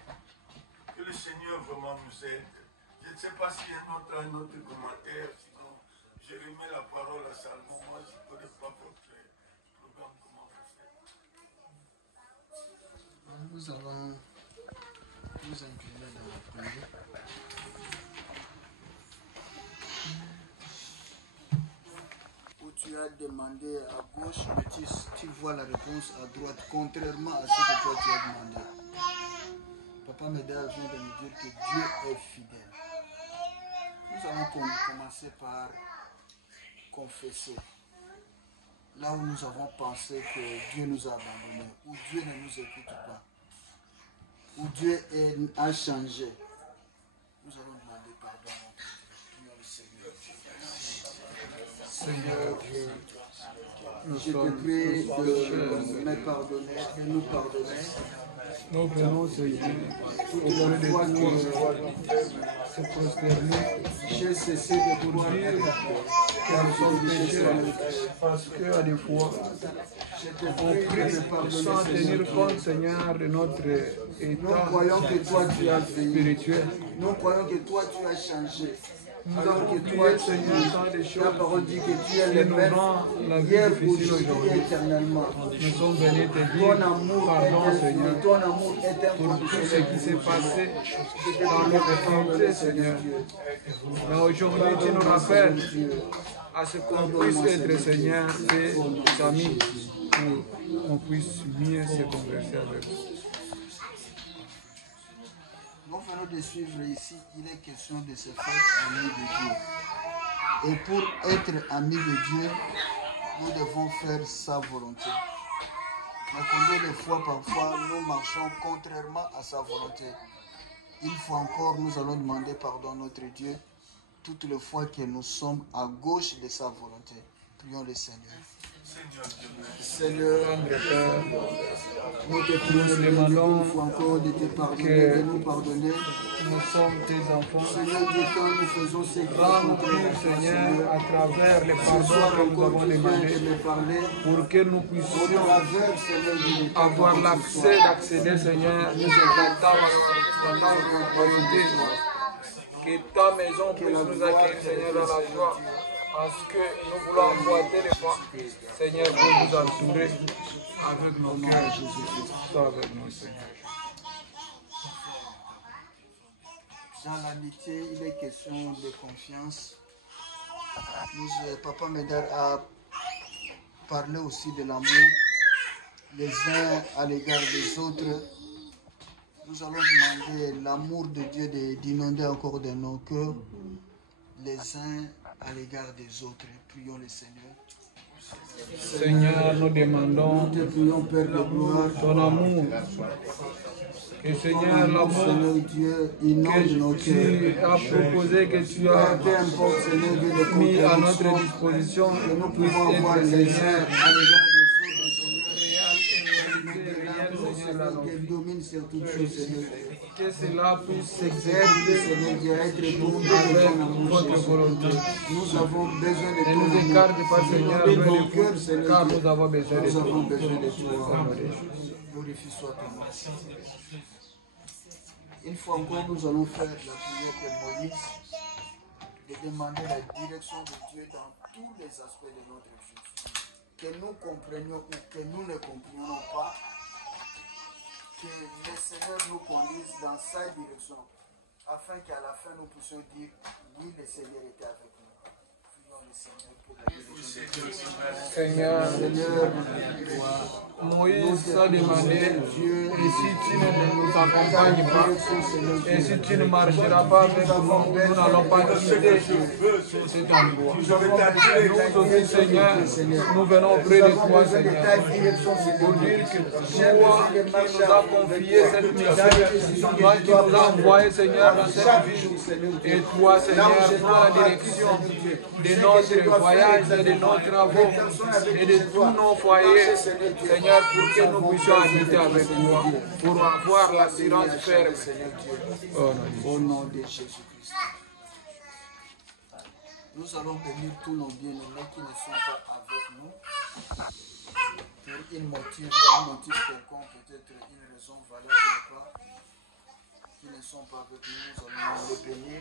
Que le Seigneur vraiment nous aide. Je ne sais pas s'il y a un autre commentaire, sinon je remets la parole à Salomon. Moi, je ne connais pas votre programme, comment vous faites. Nous allons nous incliner dans la prière. Où tu as demandé à gauche, mais tu vois la réponse à droite, contrairement à ce que toi tu as demandé. Papa Médard vient de nous dire que Dieu est fidèle. Nous allons commencer par confesser. Là où nous avons pensé que Dieu nous a abandonnés, où Dieu ne nous écoute pas, où Dieu a changé, nous allons demander pardon à Seigneur. Seigneur, je te prie de me pardonner, de nous pardonner. Nous venons, Seigneur, auprès de toi, se prosterner. J'ai cessé de pour dire que nous sommes péchés, parce qu'à des fois, on prie sans tenir compte, Seigneur, de notre état spirituel. Nous croyons que toi tu as changé. Nous avons prié, Seigneur, dans des choses La parole dit que tu es le qui même nous rend la vie hier, difficile aujourd'hui aujourd'hui. et éternellement. Nous sommes venus te Ton dire amour pardon, est Seigneur, infini, ton amour est pour tout ce inconditionnel. qui s'est passé Je te dans prie de notre me pardonner, intimité, Seigneur Seigneur. Dieu. Mais aujourd'hui, tu nous rappelles à ce qu'on puisse être, Seigneur, tes amis, pour qu'on puisse mieux se converser avec vous. Nous venons de suivre ici, il est question de se faire ami de Dieu. Et pour être ami de Dieu, nous devons faire sa volonté. Mais combien de fois, parfois, nous marchons contrairement à sa volonté? Une fois encore, nous allons demander pardon à notre Dieu, toutes les fois que nous sommes à gauche de sa volonté. Prions le Seigneur. Seigneur Dieu, Seigneur, Nous te prions, Seigneur, une fois encore de te pardonner, de nous pardonner. Nous sommes tes enfants. Seigneur Dieu, quand nous faisons ces Rends-nous, Seigneur, à travers les pardons que nous avons demandés, pour que nous puissions avoir l'accès d'accéder, Seigneur, dans ta royauté. Que ta maison puisse nous accueillir, Seigneur, dans la joie. Parce que nous voulons emboîter les pas, Seigneur, pour nous assurer avec nos cœurs, Jésus-Christ. Sois avec nous, Seigneur. Dans l'amitié, il est question de confiance. Papa Médard a parlé aussi de l'amour, les uns à l'égard des autres. Nous allons demander l'amour de Dieu d'inonder encore dans nos cœurs, les uns à l'égard des autres. Prions le Seigneur. Seigneur, nous demandons Nous te prions, Père de gloire, ton amour. Que Seigneur, l'amour Seigneur Dieu, inonde nos que cœurs. tu as proposé, que tu as Peu importe, Seigneur Dieu, les mis à notre contradictions disposition, que nous puisse pouvons avoir être, les uns Seigneur, à l'égard des autres, Seigneur. Seigneur, Qui domine sur toutes choses, Seigneur. que cela puisse Aide-nous, s'exécuter Seigneur Dieu, à être tombés avec devant l'amour, votre Jésus. volonté. Nous avons besoin de Ne nous toi. écarte pas, Seigneur, vers Nos le cœurs, fond, Seigneur car Dieu. nous avons besoin de Nous avons toi. besoin de Au toi. nom de Jésus. Glorifié soit ton nom. Une fois encore, nous allons faire la prière de Moïse, de demander la direction de Dieu dans tous les aspects de notre vie. Que nous comprenions ou que nous ne comprenions pas, que le Seigneur nous conduise dans sa direction, afin qu'à la fin nous puissions dire, oui, le Seigneur était avec nous. Prions le Seigneur pour la direction de Dieu. Seigneur, Moïse a demandé, et si tu ne nous accompagnes pas, et si tu ne marcheras pas avec nous, nous n'allons pas quitter cet endroit. Nous aussi, Seigneur, nous venons auprès de toi, Seigneur, pour dire que toi qui nous as confié cette mission, toi qui nous as envoyé, Seigneur, dans cette ville, et toi, Seigneur, prends la direction de notre voyage et de nos travaux et de tous nos foyers, Seigneur, pour que nous puissions habiter avec toi, pour avoir l'assurance ferme. Au nom de Jésus-Christ. Nous allons bénir tous nos bien-aimés qui ne sont pas avec nous. Pour un motif quelconque, peut-être une raison valable ou pas, qui ne sont pas avec nous, nous allons les bénir.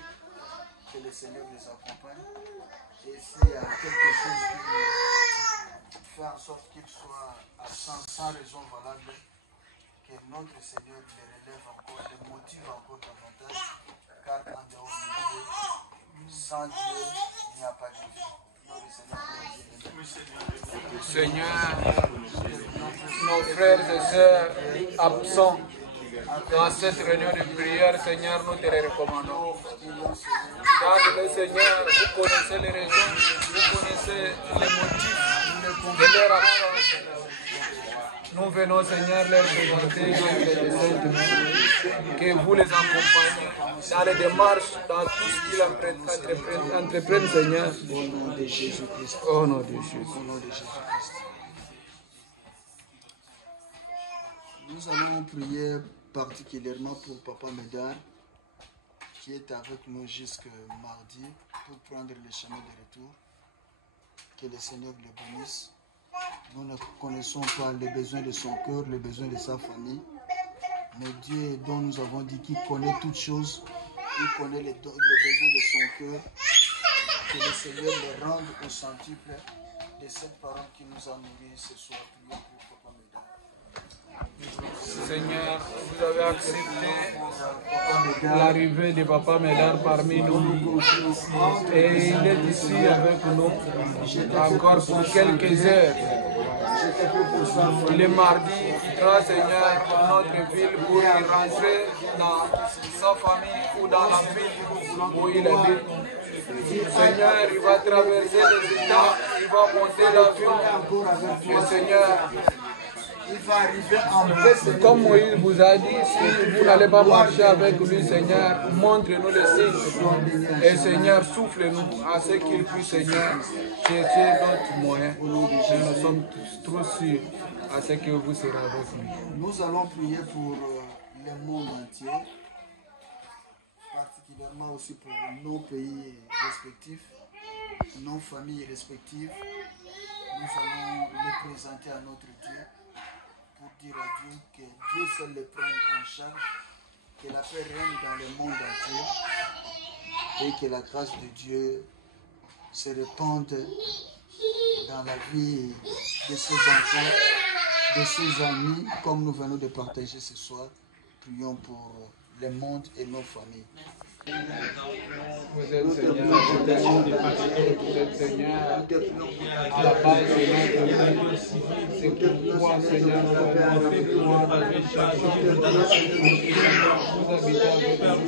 Que le Seigneur les accompagne. Et s'il y a quelque chose qui fait en sorte qu'ils soient sans raison valable, que notre Seigneur les relève encore, les motive encore davantage, car en dehors de Dieu, sans Dieu, il n'y a pas de vie. Seigneur, nos frères et sœurs absents dans cette réunion de prière, Seigneur, nous te les recommandons. Garde-les, Seigneur, vous connaissez les raisons, vous connaissez les motifs de leur absence. Nous venons, Seigneur, leur présenter que vous les accompagnez dans les démarches, dans tout ce qu'ils entreprennent, Seigneur. Au nom de Jésus-Christ. Au nom de Jésus. Au nom de Jésus-Christ. Nous allons prier particulièrement pour Papa Médard, qui est avec nous jusqu'à mardi pour prendre le chemin de retour. Que le Seigneur le bénisse. Nous ne connaissons pas les besoins de son cœur, les besoins de sa famille, mais Dieu dont nous avons dit qu'il connaît toutes choses, il connaît les besoins de son cœur. Que le Seigneur le rende au centuple de cette parole qui nous a nourris ce soir. Prions pour Papa Médard. Seigneur, vous avez accepté l'arrivée de Papa Médard parmi nous. Et il est ici avec nous encore pour quelques heures. Le mardi, il quittera, Seigneur, notre ville pour y rentrer dans sa famille ou dans la ville où il habite. Seigneur, il va traverser les États, il va monter l'avion. Et Seigneur, il va arriver en paix, Seigneur. Comme Moïse vous a dit, si vous n'allez pas marcher avec lui, Seigneur, montre-nous le signe. Et Seigneur, souffle-nous à ce qu'il puisse, Seigneur, chercher d'autres moyens. Et nous sommes trop sûrs à ce que vous serez avec nous. Nous allons prier pour le monde entier, particulièrement aussi pour nos pays respectifs, nos familles respectives. Nous allons les présenter à notre Dieu pour dire à Dieu que Dieu seul les prenne en charge, que la paix règne dans le monde entier et que la grâce de Dieu se répande dans la vie de ses enfants, de ses amis, comme nous venons de partager ce soir. Prions pour le monde et nos familles. Vous êtes Seigneur, vous êtes Seigneur, à la base de notre vie. C'est pourquoi, Seigneur, nous avons fait toi avec chaque jour. Vous habitez avec nous.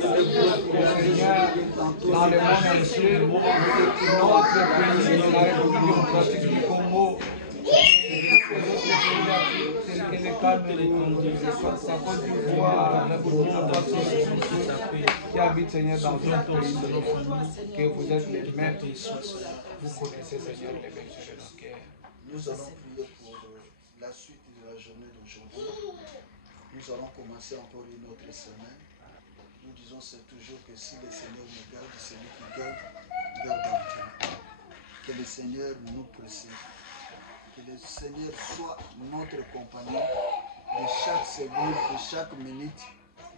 Seigneur, dans le monde entier, notre pays, la République démocratique du Congo, tel que le Cameroun, sa Côte d'Ivoire, la Burkina Faso, qui habitent, Seigneur, dans notre pays, que vous êtes les maîtres, vous connaissez, Seigneur, les bergers de nos cœurs. Nous allons prier pour la suite de la journée d'aujourd'hui. Nous allons commencer encore une autre semaine. Nous disons c'est toujours que si le Seigneur nous garde, celui qui garde, garde en Dieu. Que le Seigneur nous précède. Que le Seigneur soit notre compagnon de chaque seconde, de chaque minute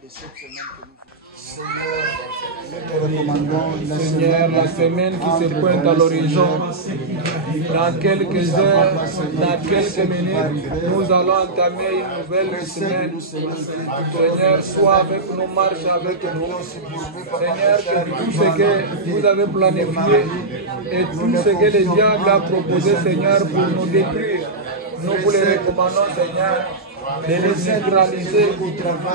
de cette semaine que nous faisons. Seigneur, la semaine qui se pointe à l'horizon, dans quelques heures, dans quelques minutes, nous allons entamer une nouvelle semaine. Seigneur, sois avec nous, marche avec nous. Seigneur, que tout ce que vous avez planifié et tout ce que le diable a proposé, Seigneur, pour nous détruire, nous vous les recommandons, Seigneur, de les centraliser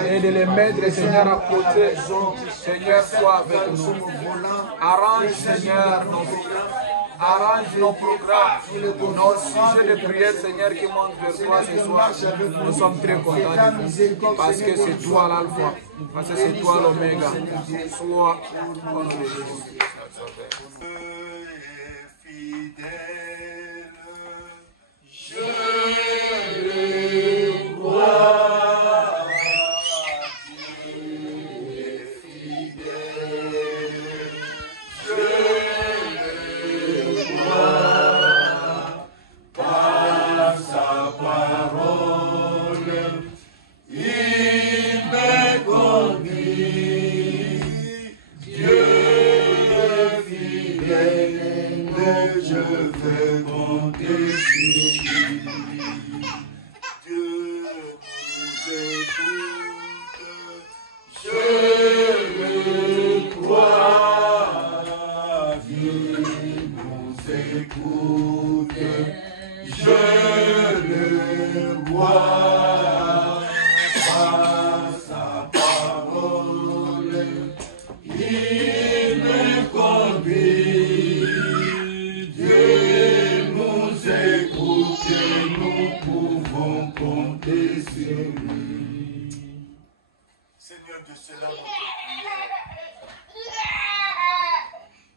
et de les mettre, Seigneur, à côté. Seigneur, sois avec nous. Arrange, Seigneur, arrange nos programmes, nos sujets de prière, Seigneur, qui montent vers toi ce soir. Nous sommes très contents de vous, parce que c'est toi l'alpha, parce que c'est toi l'oméga. Sois au nom de Jésus.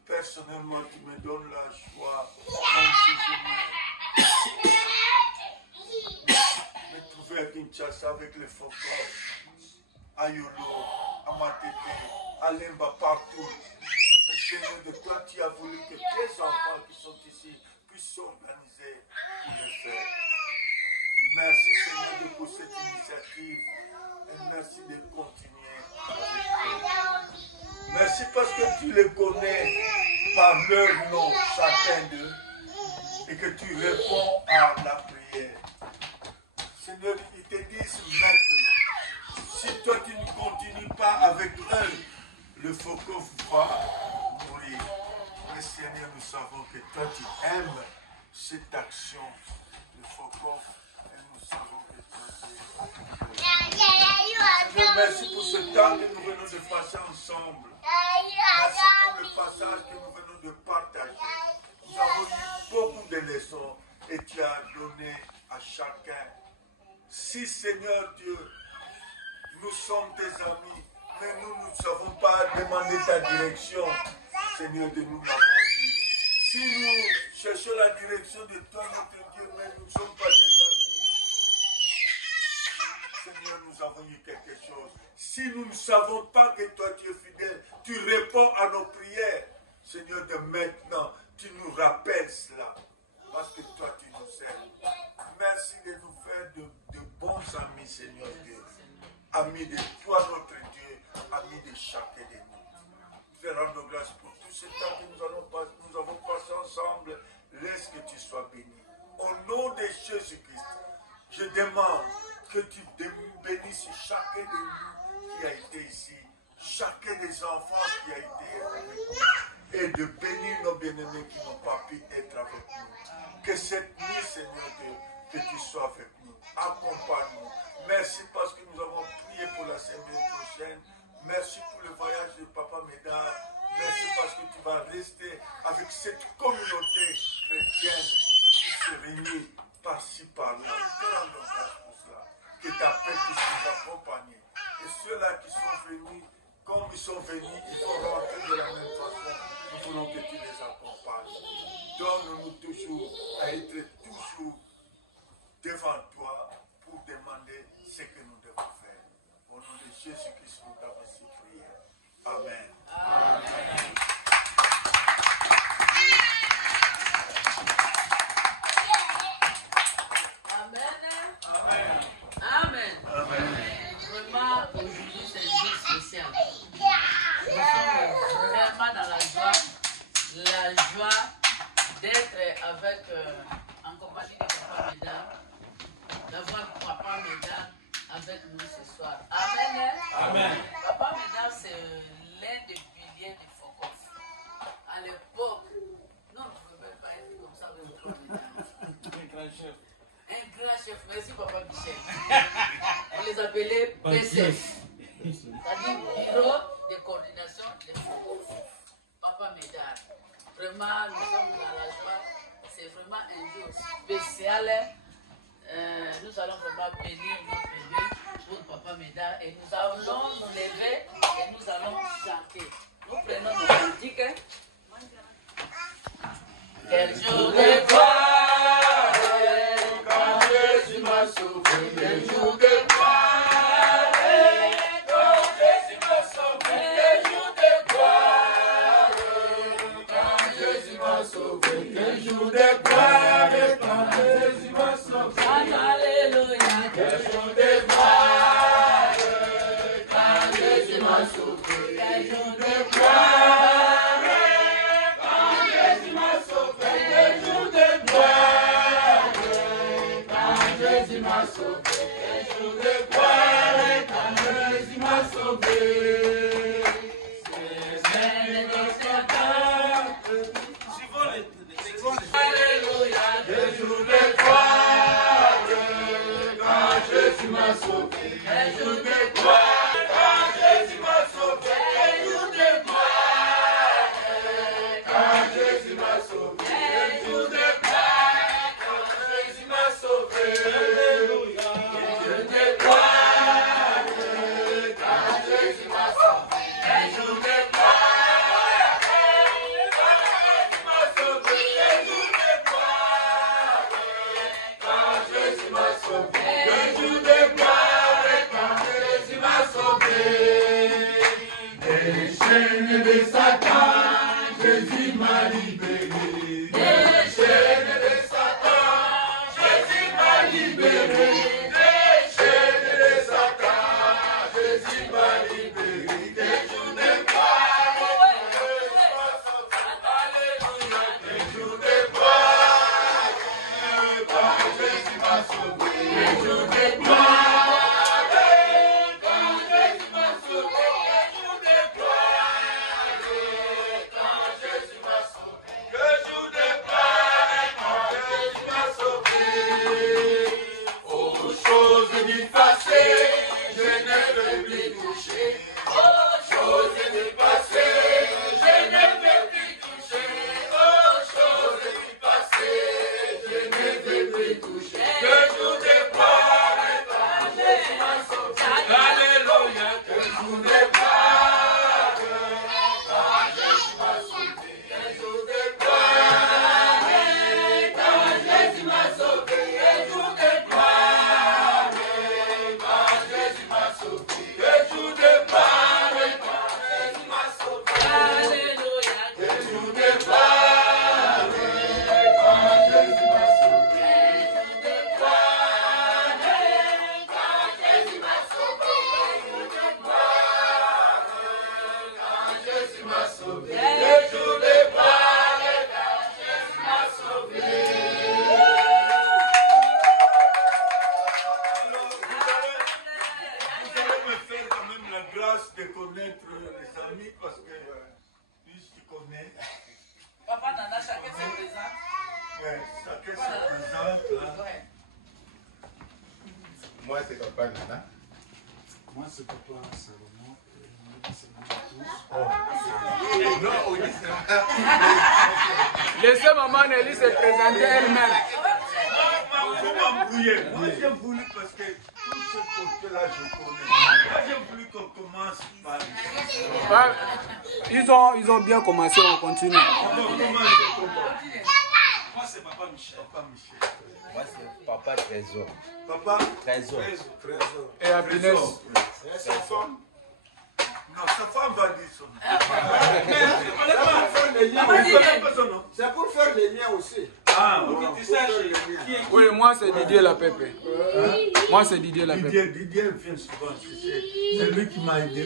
Personnellement, tu me donnes la joie de me trouver à Kinshasa avec les Fokos, à Yolo, à Matete, à Lemba, partout. Mais Seigneur, de toi, tu as voulu que tes enfants qui sont ici puissent s'organiser pour le faire. Merci Seigneur pour cette initiative et merci de continuer avec nous. Merci parce que tu les connais par leur nom, chacun d'eux, et que tu réponds à la prière. Seigneur, ils te disent maintenant, si toi tu ne continues pas avec eux, le Fokov va mourir. Mais Seigneur, nous savons que toi tu aimes cette action, le Fokov, et nous savons que toi tu aimes. Merci pour ce temps que nous venons de passer ensemble. Merci pour le passage que nous venons de partager. Nous avons eu beaucoup de leçons et tu as donné à chacun Si, Seigneur Dieu, nous sommes tes amis, mais nous ne savons pas demander ta direction, Seigneur Dieu, nous l'avons dit. Si nous cherchons la direction de toi, notre Dieu, mais nous ne sommes pas tes amis, Seigneur, nous avons eu quelque chose. Si nous ne savons pas que toi tu es fidèle, tu réponds à nos prières. Seigneur, de maintenant, tu nous rappelles cela. Parce que toi, tu nous aimes. Merci de nous faire de bons amis, Seigneur Dieu. Amis de toi, notre Dieu. Amis de chacun de nous. Te rendre grâce pour tout ce temps que nous avons passé ensemble. Laisse que tu sois béni. Au nom de Jésus-Christ, je demande que tu bénisses chacun de nous qui a été ici, chacun des enfants qui a été avec nous, et de bénir nos bien-aimés qui n'ont pas pu être avec nous. Que cette nuit, Seigneur Dieu, que tu sois avec nous. Accompagne-nous. Merci parce que nous avons prié pour la semaine prochaine. Merci pour le voyage de Papa Médard. Merci parce que tu vas rester avec cette communauté chrétienne qui se réunit par-ci, par-là. Nous te rendons grâce pour cela. Que ta paix puisse nous accompagner. Et ceux-là qui sont venus, comme ils sont venus, ils vont rentrer de la même façon. Nous voulons que tu les accompagnes. Donne-nous toujours à être toujours devant toi pour demander ce que nous devons faire. Au nom de Jésus-Christ, nous t'avons ainsi prié. Amen. Amen. Amen. Amen. Vraiment, aujourd'hui, c'est un jour spécial. Nous sommes vraiment dans la joie d'être avec, en compagnie de Papa Médard, d'avoir Papa Médard avec nous ce soir. Amen. Amen. Papa Médard, c'est l'un des piliers du Focof. À l'époque, non, on ne pouvait pas être comme ça avec Papa Médard. Un grand chef. Un grand chef. Merci, Papa Michel. On les appelait PCF. C'est-à-dire Bureau de coordination des Focof. Papa Médard. Vraiment, nous sommes dans la joie. C'est vraiment un jour spécial. Nous allons vraiment bénir notre Dieu pour Papa Médard. Et nous allons nous lever et nous allons chanter. Nous prenons nos cantiques. Quel jour de gloire, quand Jésus m'a sauvé. Quel jour de gloire, quand Jésus m'a sauvé. Quel jour de gloire, quand Jésus m'a sauvé. Quel jour de gloire, quand Jésus m'a sauvé. Alléluia, quel jour de gloire, quand Jésus m'a sauvé. Quel jour de gloire. Que tout est De connaître les amis parce que lui tu connais. Papa Nana, chacun se présente. Ouais, chacun se présente là. Ouais. Moi, c'est Papa Nana. Moi, c'est Papa Salomon. Non, on dit Laissez maman Nelly se présenter elle-même. Vous m'embrouillez. Moi, j'ai voulu parce que tout ce côté-là, je connais. Moi, j'ai voulu qu'on commence par. Ouais, ils ont bien commencé, on continue. On va commencer comment? Moi, c'est Papa Michel. Papa Michel. Moi, c'est Papa Trésor. Papa Trésor. Et Happiness. C'est sa femme. Non, sa femme va dire son nom. C'est pour faire les liens aussi. Ah, ok, tu sais, Oui, moi c'est Didier la Pépé. Moi c'est Didier la Pépé. Didier vient souvent, c'est lui qui m'a aidé.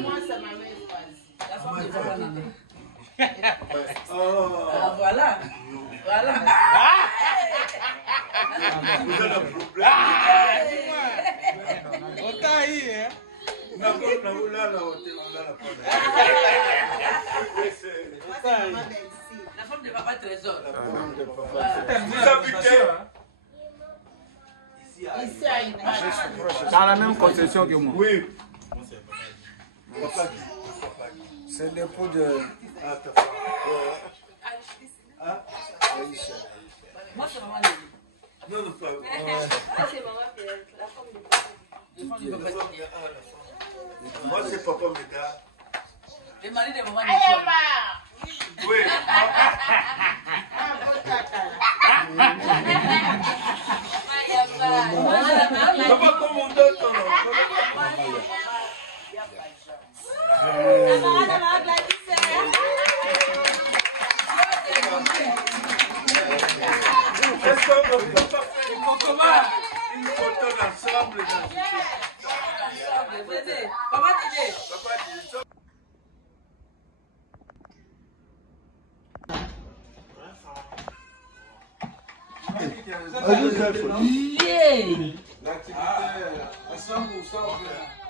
Moi, c'est ma mère choisie. La femme de Papa Nana. Oh, Ah, voilà. Voilà. vous avez un problème. Non, là, La femme de Papa Trésor. vous habitez Ici à une Dans la même concession que moi. Oui. Papa dit. C'est l'époux de. Ah, ta femme. Ah, Moi, c'est maman Nelly. non, non, pas. C'est maman, la femme de papa. Les femmes de Papa Trésor. Moi, c'est Papa Méda. Le mari de maman Nicole. Oui. Papa, comment on donne ton nom? Est-ce qu'on peut pas faire une photo d'ensemble dans Venez. Papa Didier. Papa dit ça. L'activité à 100%.